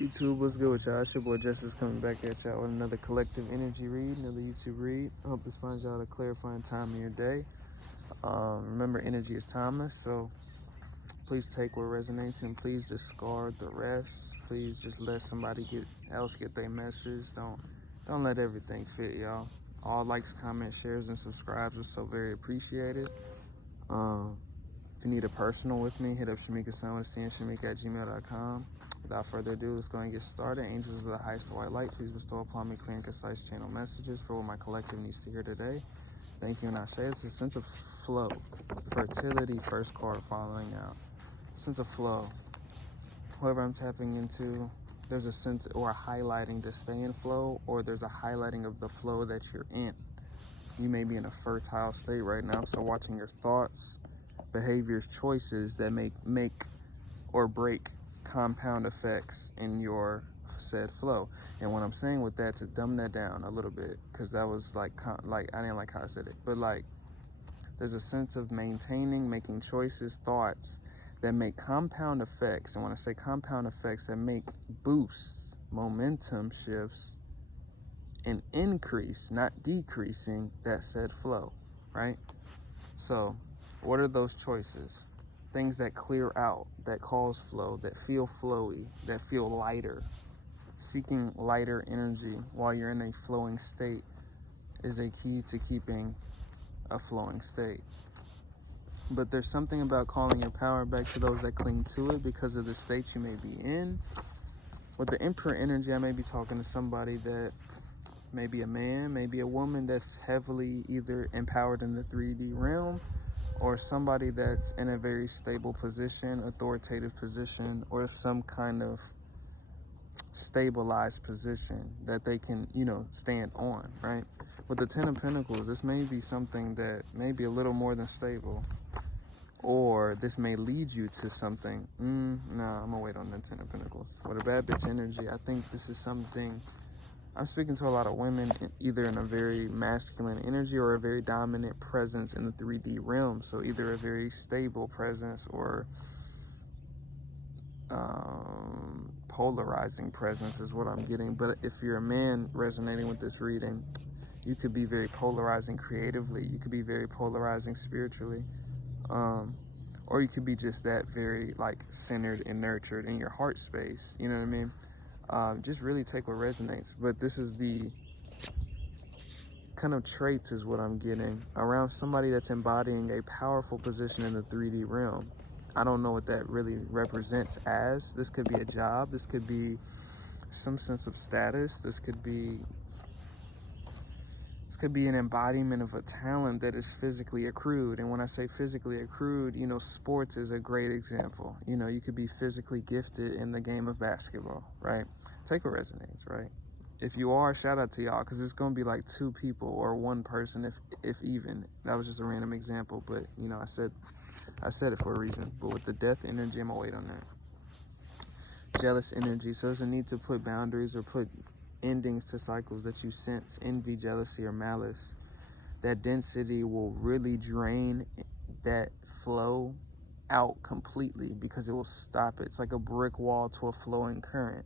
YouTube, what's good with y'all? It's your boy Justice coming back at y'all with another collective energy read, another YouTube read. I hope this finds y'all at a clarifying time in your day. Remember, energy is timeless, so please take what resonates and please discard the rest. Please just let somebody else get their message. Don't let everything fit, y'all. All likes, comments, shares, and subscribes are so very appreciated. If you need a personal with me, hit up Shamika with Shamika@gmail.com. Without further ado, let's go and get started. Angels of the highest white light, please bestow upon me clear and concise channel messages for what my collective needs to hear today. Thank you, and I say it's a sense of flow. Fertility, first card following out. Sense of flow. Whoever I'm tapping into, there's a sense or a highlighting to stay in flow, or there's a highlighting of the flow that you're in. You may be in a fertile state right now, so watching your thoughts, behaviors, choices that make or break compound effects in your said flow. And what I'm saying with that, to dumb that down a little bit, because that was like I didn't like how I said it, but like there's a sense of making choices, thoughts that make compound effects. And when I say compound effects, that make boosts, momentum shifts, and increase, not decreasing, that said flow, right? So what are those choices? Things that clear out, that cause flow, that feel flowy, that feel lighter. Seeking lighter energy while you're in a flowing state is a key to keeping a flowing state. But there's something about calling your power back to those that cling to it because of the state you may be in. With the Emperor energy, I may be talking to somebody that may be a man, maybe a woman that's heavily either empowered in the 3D realm, or somebody that's in a very stable position, authoritative position, or some kind of stabilized position that they can, stand on, right? With the Ten of Pentacles, this may be something that may be a little more than stable, or this may lead you to something. I'm gonna wait on the Ten of Pentacles. With a bad bitch energy, I think this is something. I'm speaking to a lot of women, either in a very masculine energy or a very dominant presence in the 3D realm. So either a very stable presence or polarizing presence is what I'm getting. But if you're a man resonating with this reading, you could be very polarizing creatively. You could be very polarizing spiritually. Or you could be just that very centered and nurtured in your heart space. You know what I mean? Just really take what resonates. But this is the kind of traits is what I'm getting around somebody that's embodying a powerful position in the 3D realm. I don't know what that really represents as. This could be a job. This could be some sense of status. This could be an embodiment of a talent that is physically accrued. And when I say physically accrued, sports is a great example. You could be physically gifted in the game of basketball, right? Take what resonates, right? If you are, shout out to y'all, because it's going to be like two people or one person, if even. That was just a random example, but I said it for a reason. But with the death energy, I'm going to wait on that. Jealous energy, so there's a need to put boundaries or put endings to cycles that you sense, envy, jealousy, or malice. That density will really drain that flow out completely because it will stop it. It's like a brick wall to a flowing current.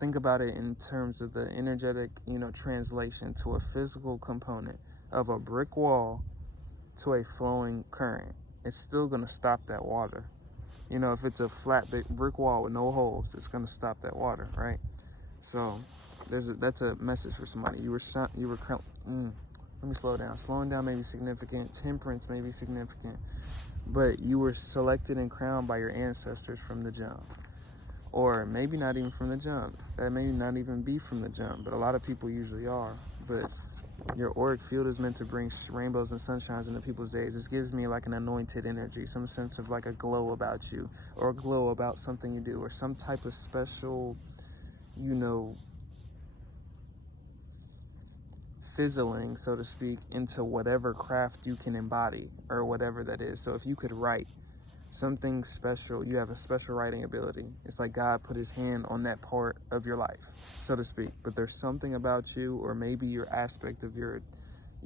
Think about it in terms of the energetic, translation to a physical component of a brick wall to a flowing current. It's still going to stop that water. If it's a flat brick wall with no holes, it's going to stop that water, right? So that's a message for somebody. Let me slow down. Slowing down may be significant. Temperance may be significant. But you were selected and crowned by your ancestors from the jump. Or maybe not even from the jump. That may not even be from the jump, but a lot of people usually are. But your auric field is meant to bring rainbows and sunshines into people's days. This gives me like an anointed energy, some sense of like a glow about you, or a glow about something you do, or some type of special, fizzling, so to speak, into whatever craft you can embody, or whatever that is. So if you could write something special, you have a special writing ability. It's like God put his hand on that part of your life, so to speak. But there's something about you, or maybe your aspect of your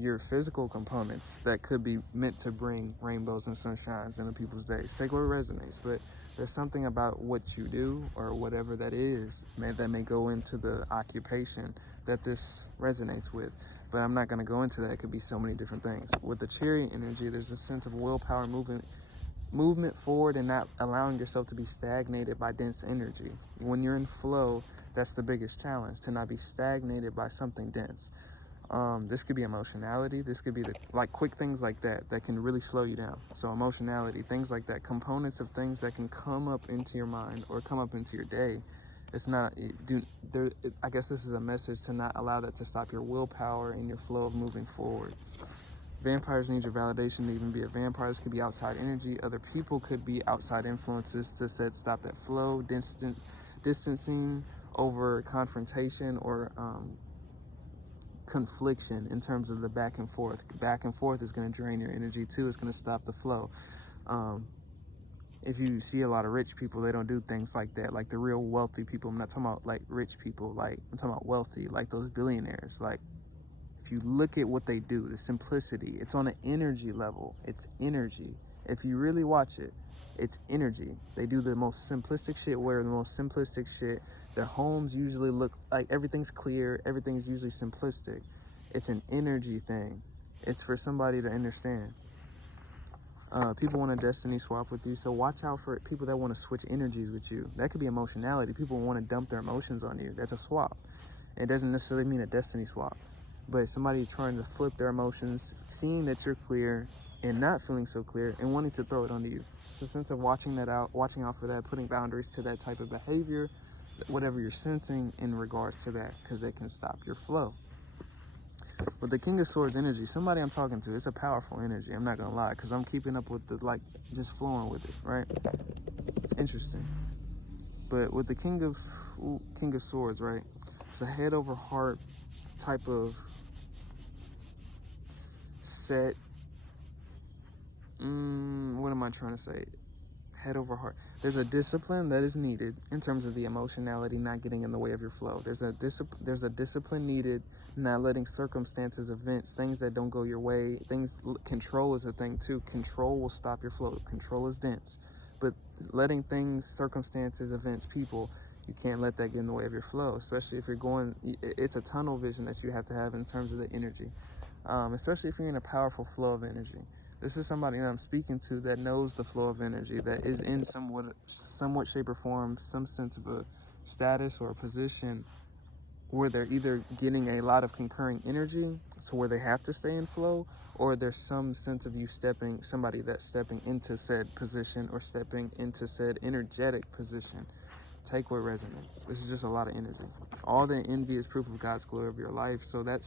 your physical components that could be meant to bring rainbows and sunshines into people's days. Take what resonates, but there's something about what you do or whatever that is that may go into the occupation that this resonates with. But I'm not going to go into that. It could be so many different things. With the chariot energy, there's a sense of willpower, movement forward, and not allowing yourself to be stagnated by dense energy. When you're in flow, that's the biggest challenge, to not be stagnated by something dense. This could be emotionality. This could be like quick things like that can really slow you down. So emotionality, things like that, components of things that can come up into your mind or come up into your day. It's not, I guess this is a message to not allow that to stop your willpower and your flow of moving forward. Vampires need your validation to even be a vampire. This could be outside energy. Other people could be outside influences to stop that flow, distancing over confrontation or confliction in terms of the back and forth. Back and forth is going to drain your energy too. It's going to stop the flow. If you see a lot of rich people, they don't do things like that. Like the real wealthy people, I'm not talking about like rich people, like I'm talking about wealthy, like those billionaires. Like if you look at what they do, the simplicity, it's on an energy level. It's energy. If you really watch it, it's energy. They do the most simplistic shit, wear the most simplistic shit. Their homes usually look like everything's clear. Everything's usually simplistic. It's an energy thing. It's for somebody to understand. People want to destiny swap with you, so watch out for people that want to switch energies with you. That could be emotionality. People want to dump their emotions on you. That's a swap. It doesn't necessarily mean a destiny swap, but somebody trying to flip their emotions, seeing that you're clear and not feeling so clear and wanting to throw it onto you. So a sense of watching out for that, putting boundaries to that type of behavior, whatever you're sensing in regards to that, because it can stop your flow. But the King of Swords energy, somebody I'm talking to, it's a powerful energy. I'm not going to lie, because I'm keeping up with the, just flowing with it, right? It's interesting. But with the King of Swords, right, it's a head over heart type of set. What am I trying to say? Head over heart. There's a discipline that is needed in terms of the emotionality not getting in the way of your flow. There's a discipline needed, not letting circumstances, events, things that don't go your way, control is a thing too. Control will stop your flow. Control is dense. But letting things, circumstances, events, people, you can't let that get in the way of your flow, especially if you're going, it's a tunnel vision that you have to have in terms of the energy, especially if you're in a powerful flow of energy. This is somebody that I'm speaking to that knows the flow of energy, that is in somewhat shape or form, some sense of a status or a position where they're either getting a lot of concurring energy, so where they have to stay in flow, or there's some sense of somebody that's stepping into said position or stepping into said energetic position. Take what resonates. This is just a lot of energy. All the envy is proof of God's glory of your life, so that's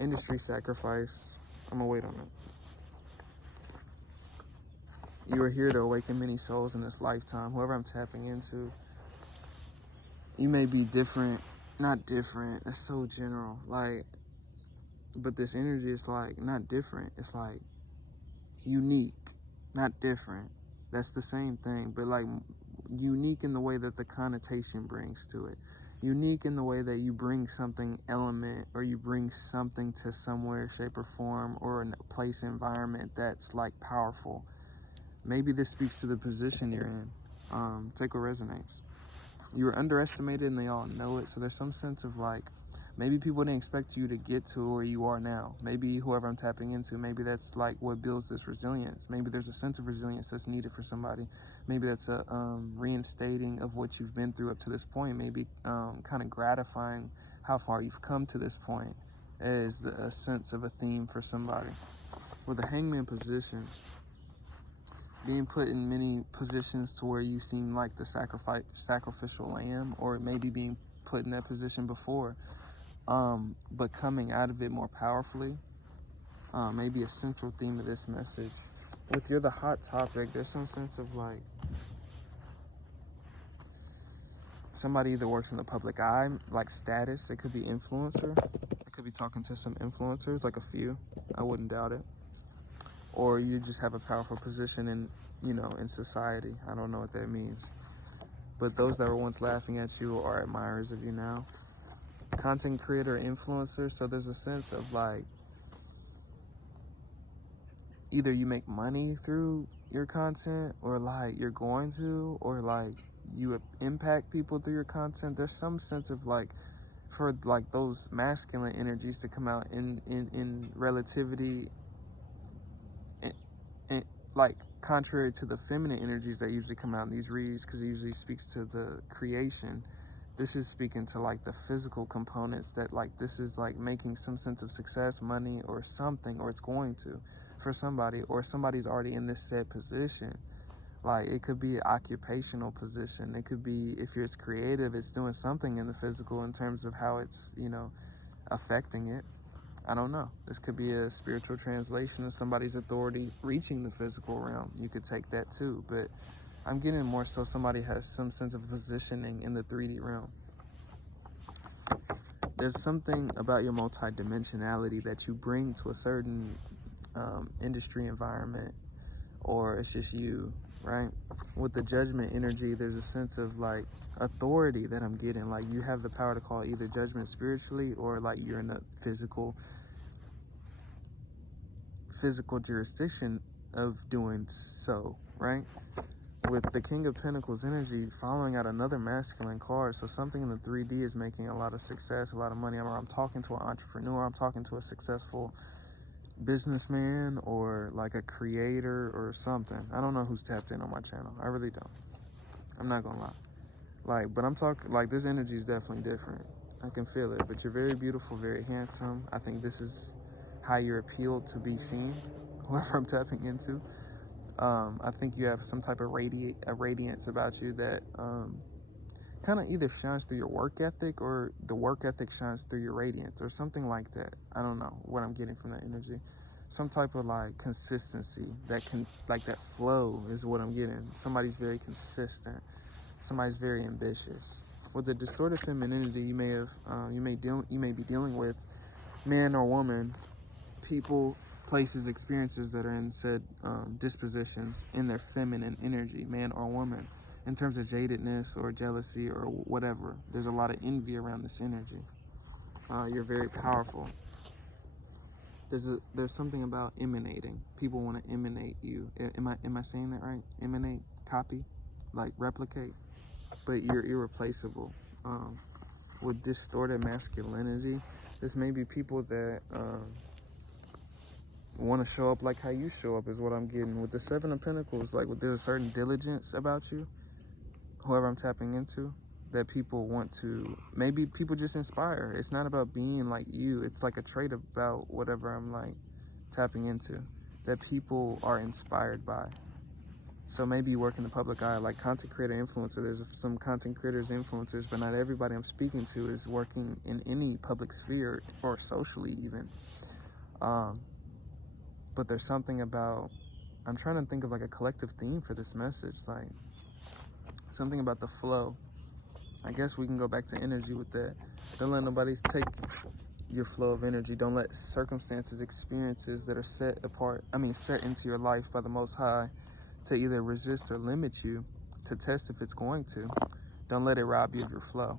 industry sacrifice. I'm gonna wait on it. You are here to awaken many souls in this lifetime. Whoever I'm tapping into, you may be different, not different. That's so general. But this energy is not different. It's unique, not different. That's the same thing, but unique in the way that the connotation brings to it. Unique in the way that you bring something element, or you bring something to somewhere, shape or form, or a place, environment that's powerful. Maybe this speaks to the position you're in. Take what resonates. You were underestimated and they all know it. So there's some sense of maybe people didn't expect you to get to where you are now. Maybe whoever I'm tapping into, maybe that's what builds this resilience. Maybe there's a sense of resilience that's needed for somebody. Maybe that's a reinstating of what you've been through up to this point. Maybe kind of gratifying how far you've come to this point is a sense of a theme for somebody. With the Hangman position, being put in many positions to where you seem like the sacrificial lamb, or maybe being put in that position before, but coming out of it more powerfully, maybe a central theme of this message. If you're the hot topic, there's some sense of somebody either works in the public eye, status. It could be influencer. It could be talking to some influencers, a few. I wouldn't doubt it. Or you just have a powerful position in society. I don't know what that means. But those that were once laughing at you are admirers of you now. Content creator, influencer. So there's a sense of either you make money through your content, or like you're going to, or like you impact people through your content. There's some sense of like, for like those masculine energies to come out in relativity, and like contrary to the feminine energies that usually come out in these reads, because it usually speaks to the creation. This is speaking to like the physical components, that like this is like making some sense of success, money, or something, or it's going to for somebody, or somebody's already in this said position. Like it could be an occupational position. It could be, if it's creative, it's doing something in the physical in terms of how it's, affecting it. I don't know. This could be a spiritual translation of somebody's authority reaching the physical realm. You could take that too, but I'm getting more so somebody has some sense of positioning in the 3D realm. There's something about your multidimensionality that you bring to a certain industry environment, or it's just you, right? With the judgment energy, there's a sense of like authority that I'm getting. Like you have the power to call either judgment spiritually, or like you're in a physical jurisdiction of doing so, right? With the King of Pentacles energy following out another masculine card, so something in the 3D is making a lot of success, a lot of money. I'm talking to an entrepreneur, I'm talking to a successful businessman, or like a creator or something. I don't know who's tapped in on my channel. I really don't. I'm not gonna lie. Like, but I'm talking, like, this energy is definitely different. I can feel it. But you're very beautiful, very handsome. I think this is how you're appealed to be seen, whoever I'm tapping into. I think you have some type of radiance about you that kind of either shines through your work ethic, or the work ethic shines through your radiance, or something like that. I don't know what I'm getting from that energy. Some type of like consistency that can, like that flow is what I'm getting. Somebody's very consistent. Somebody's very ambitious. With the distorted femininity, you may be dealing with man or woman, people, places, experiences that are in said dispositions in their feminine energy, man or woman. In terms of jadedness or jealousy or whatever, there's a lot of envy around this energy. You're very powerful. There's something about emanating. People want to emanate you. Am I saying that right? Emanate, copy, like replicate. But you're irreplaceable. With distorted masculinity, this may be people that want to show up like how you show up, is what I'm getting. With the 7 of Pentacles, like there's a certain diligence about you, whoever I'm tapping into, that people want to, maybe people just inspire. It's not about being like you. It's like a trait about whatever I'm like tapping into, that people are inspired by. So maybe you work in the public eye, like content creator, influencer. There's some content creators, influencers, but not everybody I'm speaking to is working in any public sphere or socially even. But there's something about, I'm trying to think of like a collective theme for this message, like something about the flow. I guess we can go back to energy with that. Don't let nobody take your flow of energy. Don't let circumstances, experiences that are set into your life by the Most High to either resist or limit you, to test if it's going to. Don't let it rob you of your flow.